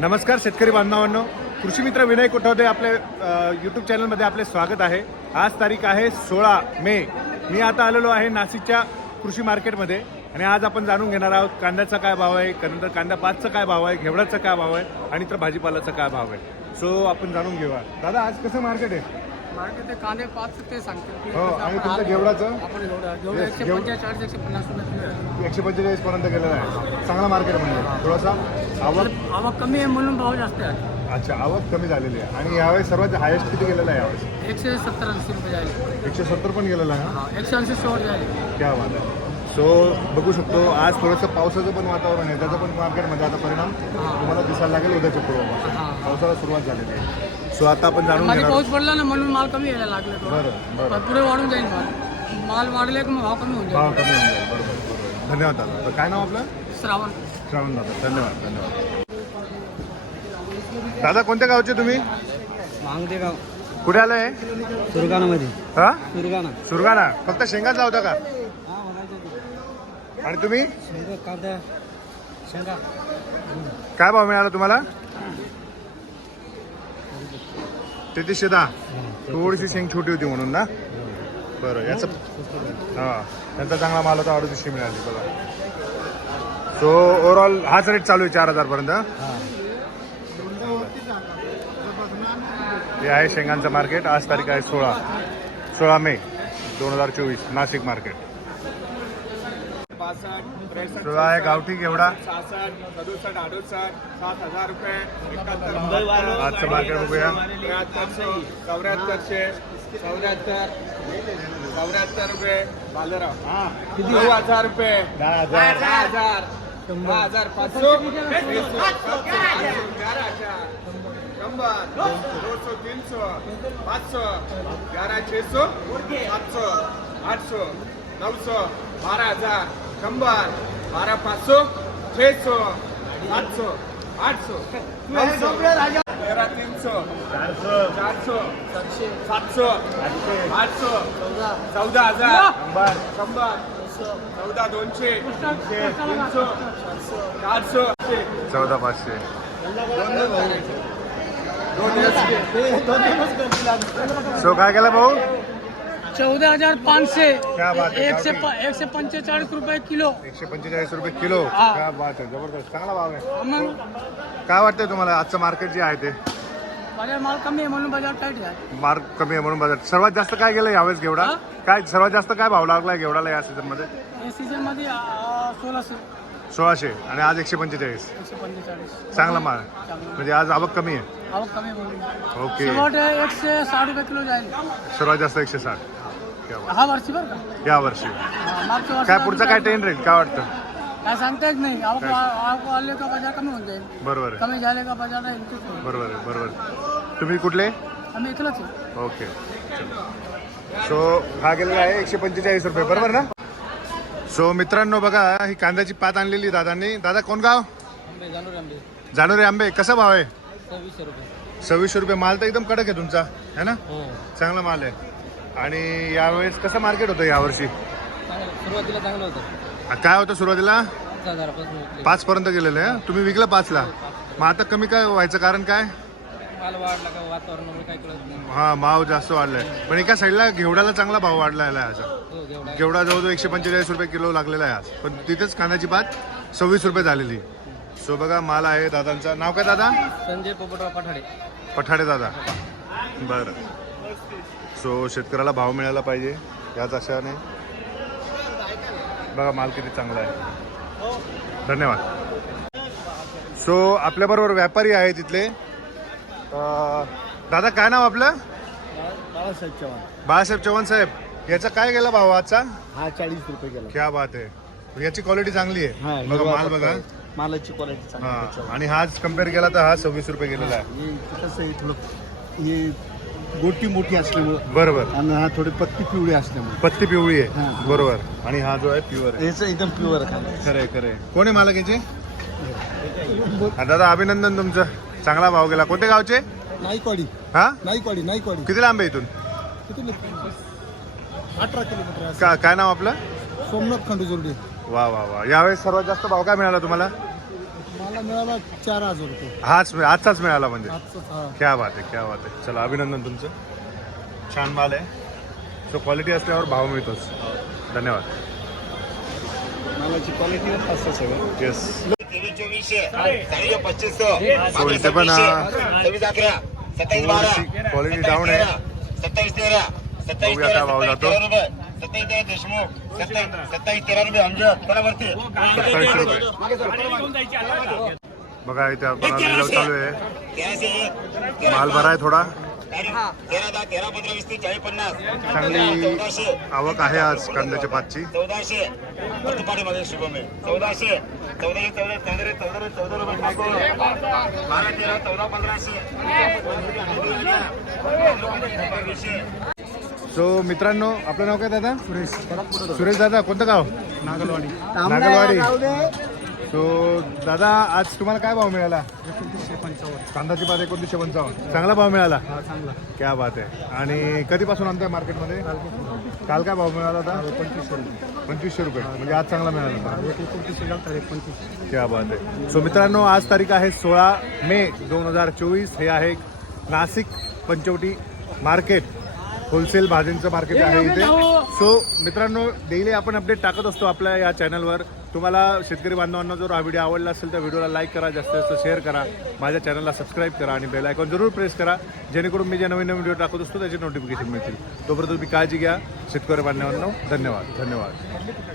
नमस्कार शेतकरी बांधवांनो. कृषी मित्र विनय कोठावदे आपले यूट्यूब चॅनलमध्ये आपले स्वागत आहे. आज तारीख आहे सोळा मे. मी आता आलेलो आहे नाशिकच्या कृषी मार्केटमध्ये आणि आज आपण जाणून घेणार आहोत कांद्याचा काय भाव आहे त्यानंतर कांदा पाचचा काय भाव आहे घेवडाचा काय भाव आहे आणि तर भाजीपालाचा काय भाव आहे. सो आपण जाणून घेऊया. दादा आज कसं मार्केट आहे? मार्केट ते कांदे पाच ते हो आणि तुमचं घेवडाचं आपण एवढं जेवढं Yes, एकशे पंचेचाळीस एकशे पन्नास रुपये एकशे पंचेचाळीस पर्यंत गेलेलं आहे. चांगला मार्केट म्हणजे. थोडासा आवक आवक कमी आहे म्हणून भाव जास्त आहे. अच्छा आवक कमी झालेली आहे. आणि यावेळेस सर्वात हायेस्ट किती गेलेला आहे यावेळेस? एकशे सत्तर ऐंशी रुपये जाईल. एकशे सत्तर पण गेलेला आहे हा एकशे ऐंशी शेवट जाईल. क्या बात आहे. सो बघू शकतो आज थोडंसं पावसाचं पण वातावरण आहे त्याचा पण मार्केटमध्ये आता परिणाम तुम्हाला दिसायला लागेल उद्याच्या पूर्वापासून हा. पावसाला सुरुवात झालेली आहे. सो आता आपण जाणून घेणार पाऊस पडला ना म्हणून माल कमी यायला लागले. बरं बरं. पुढे वाढून जाईल माल. माल वाढले की मग भाव कमी होऊन भाव कमी होऊन जाईल. बरोबर. धन्यवाद दादा. तर काय नाव आपलं? श्रावण. श्रावण दादा. धन्यवाद धन्यवाद. दादा कोणत्या गावचे तुम्ही? मांगदे गाव. कुठे आलंय? सुरगाणामध्ये. हा? सुरगाणा. सुरगाणा. फक्त शेंगाच लावता का? आणि तुम्ही? कांदा शेंगा. काय भाव मिळाला तुम्हाला? तेहतीसशे दहा. थोडीशी शेंग छोटी होती म्हणून ना? बरं याचं हा त्यांचा चांगला माल होता अडतीसशे मिळाली बघा. सो ओव्हरऑल हाच रेट चालू आहे चार हजार पर्यंत. हे. आहे शेंगांचं मार्केट आज तारीख आहे सोळा. सोळा मे दोन हजार चोवीस नाशिक मार्केट पासष्ट त्रेसष्ट सोळा आहे गावठी एवढा सहासष्ट सदुसष्ट अडुसष्ट सात हजार रुपये एकाहत्तर आजचं मार्केट बघूया. त्र्याहत्तरशे चौऱ्याहत्तरशे चौऱ्याहत्तर चौऱ्याहत्तर रुपये बालराव. नऊ हजार रुपये. दहा दहा हजार. दहा हजार पाचशे. ग्यारह हजार शंभर. दो सौ तीन सौ पाँच सौ ग्यारह छः सौ सात सौ आठ सौ नौ सौ बारह हजार. शंभर बारह पाँच सौ छः सौ सात सौ आठ सौ तेरह तीन सौ चार सौ सात सौ आठ सौ चौदा हजार. शंभर. चौदा दोनशे. तीनशे. चारशे. चौदा पाचशे. सो काय केला भाऊ? चौदा हजार पाचशे. क्या बात है, एकशे गावठी. प- एकशे पंचेचाळीस रुपये किलो. एकशे पंचेचाळीस रुपये किलो. हा. काय बात आहे जबरदस्त. चांगला भाव आहे. मग? काय वाटतंय तुम्हाला आजचं मार्केट जे आहे ते? बाजार माल कमी आहे म्हणून बाजार टाईट आहे. मार्क कमी आहे म्हणून बाजार. सर्वात जास्त काय गेलं यावेळेस घेवडा? हा? काय सर्वात जास्त काय भाव लागलाय घेवडाला या सीझनमध्ये? या सीझनमध्ये सोळाशे. सोळाशे. आणि आज एकशे पंचेचाळीस. एकशे पंचेचाळीस. चांगला माल चांगलं. म्हणजे आज आवक कमी आहे. आवक कमी आहे म्हणून ओके. शेवट एकशे साठ रुपये किलो जाईल. सर्वात जास्त एकशे साठ. हा वर्षी बरं का? या वर्षी हा, मागच्या वर्षी काय पुढचा काय ट्रेंड राहील? काय वाटतं? काय सांगता येत नाही. आवक आवक वाढले का बाजार कमी होऊन जाईल. बरोबर आहे. कमी झाले का बाजार राहील तेच होईल. बरोबर आहे बरोबर आहे. तुम्ही कुठले? आम्ही इथलंच आहे. ओके. सो हा गेलेला आहे एकशे पंचेचाळीस रुपये बरोबर ना? सो मित्रांनो बघा ही कांद्याची पात आणलेली दादांनी. दादा कोण गाव? जानोरे आंबे. कसा भाव आहे? सव्वीसशे रुपये. सव्वीसशे रुपये. माल तर एकदम कडक आहे तुमचा है ना? चांगला माल आहे. आणि यावेळेस कसं मार्केट होतं यावर्षी? सुरुवातीला चांगलं होतं. आ, काय होतं सुरुवातीला? पाच हजारापासून पाच पर्यंत गेलेलं आहे तुम्ही विकलं पाचला? मग आता कमी काय व्हायचं कारण काय? माल वाढला का? वातावरणामुळे काय कळत नाही. हा भाव जास्त वाढलाय. पण एका साईडला घेवडाला चांगला भाव वाढला आहे ह्याचा हो घेवडा. घेवडा जवळजवळ एकशे पंचेचाळीस रुपये किलो लागलेला आहे आज. पण तिथेच कांद्याची पात सव्वीस रुपये झालेली. सो बघा माल आहे दादांचा. नाव काय दादा? संजय पोपटराव पठाडे. पठाडे दादा. बरं. सो शेतकऱ्याला भाव मिळाला पाहिजे याच आशाने. बघा माल किती चांगला आहे. धन्यवाद. सो आपल्याबरोबर व्यापारी आहे तिथले दादा काय नाव आपलं? बाळासाहेब चव्हाण. बाळासाहेब चव्हाण साहेब याचा काय गेला भाव आजचा? हा चाळीस रुपये गेला. क्या बात आहे. याची क्वालिटी चांगली आहे. बघा माल बघा. मालाची क्वालिटी हा आणि हाच कंपेअर केला तर हा सव्वीस रुपये गेलेला आहे. गोटी मोठी असल्यामुळं. बरोबर. आणि हा थोडी पत्ती पिवळी असल्यामुळे. पत्ती पिवळी आहे. हा. बरोबर. आणि हा जो आहे प्युअर आहे. याचं एकदम प्युअर खाली खरंय खरंय. कोण आहे मालक याचे हा, दादा अभिनंदन तुमचं. चांगला भाव गेला. कोणत्या गावचे? नाईकवाडी. हा? नाईकवाडी नाईकवाडी. किती लांब आहे इथून? किती अठरा किलोमीटर आहे. का काय नाव आपलं? सोमनाथ खंडूजोर्डी वा वा वा. यावेळेस सर्वात जास्त भाव काय मिळाला तुम्हाला? मला मिळाला चार हजार रुपये. हाच आजचाच मिळाला म्हणजे? आजचाच हा. क्या बात आहे क्या बात आहे. चला अभिनंदन तुमचं. छान माल आहे. सो क्वालिटी असल्यावर भाव मिळतोच. धन्यवाद. मालाची क्वालिटी सगळं. येस सो इथे पण quality down आहे. सत्तावीस तेरा सत्तावीस बघूया तेरा काय भाव जातो. तेरा सत्तावीस देशमुख सत्तावीस सत्तावीस तेरा रुपये अमजद वरती बघा इथे आपण लिलाव चालू आहे. माल बरा आहे थोडा. तेरा दहा तेरा पंधरा वीस पन्नास चांगली चौदाशे आवक आहे आज कांद्याच्या पाचची चौदाशे. शुभम आहे चौदाशे चौदाशे चौदा चौदा चौदा चौदा रुपये बारा तेरा चौदा पंधराशे सो मित्रांनो आपलं नाव काय दादा? सुरेश. सुरेश दादा कोणतं गाव? नागलवाडी. नागलवाडी. सो दादा आज तुम्हाला काय भाव मिळाला? कांदाची पात एकोणतीसशे पंचावन्न. चांगला भाव मिळाला? हा चांगला. क्या बात आहे. आणि कधीपासून आणताय मार्केटमध्ये? काल काय भाव मिळाला होता पंचवीसशे रुपये. पंचवीसशे रुपये. म्हणजे आज चांगला मिळाला क्या बात आहे. सो मित्रांनो आज तारीख आहे सोळा मे दोन हजार चोवीस. हे आहे नाशिक पंचवटी मार्केट. होलसेल भाज्यांचं मार्केट आहे इथे. सो मित्रांनो डेली आपण अपडेट टाकत असतो आपल्या या चॅनलवर तुम्हाला शेतकरी बांधवांना जर हा व्हिडिओ आवडला असेल तर व्हिडिओला लाईक करा जास्तीत जास्त शेअर करा. माझ्या चॅनलला सबस्क्राईब करा आणि बेल आयकॉन जरूर प्रेस करा. जेणेकरून मी जे नवीन नवीन व्हिडिओ टाकत असतो त्याचे नोटिफिकेशन मिळतील. तोपर्यंत तुम्ही काळजी घ्या. शेतकरी बांधवांनो धन्यवाद. धन्यवाद.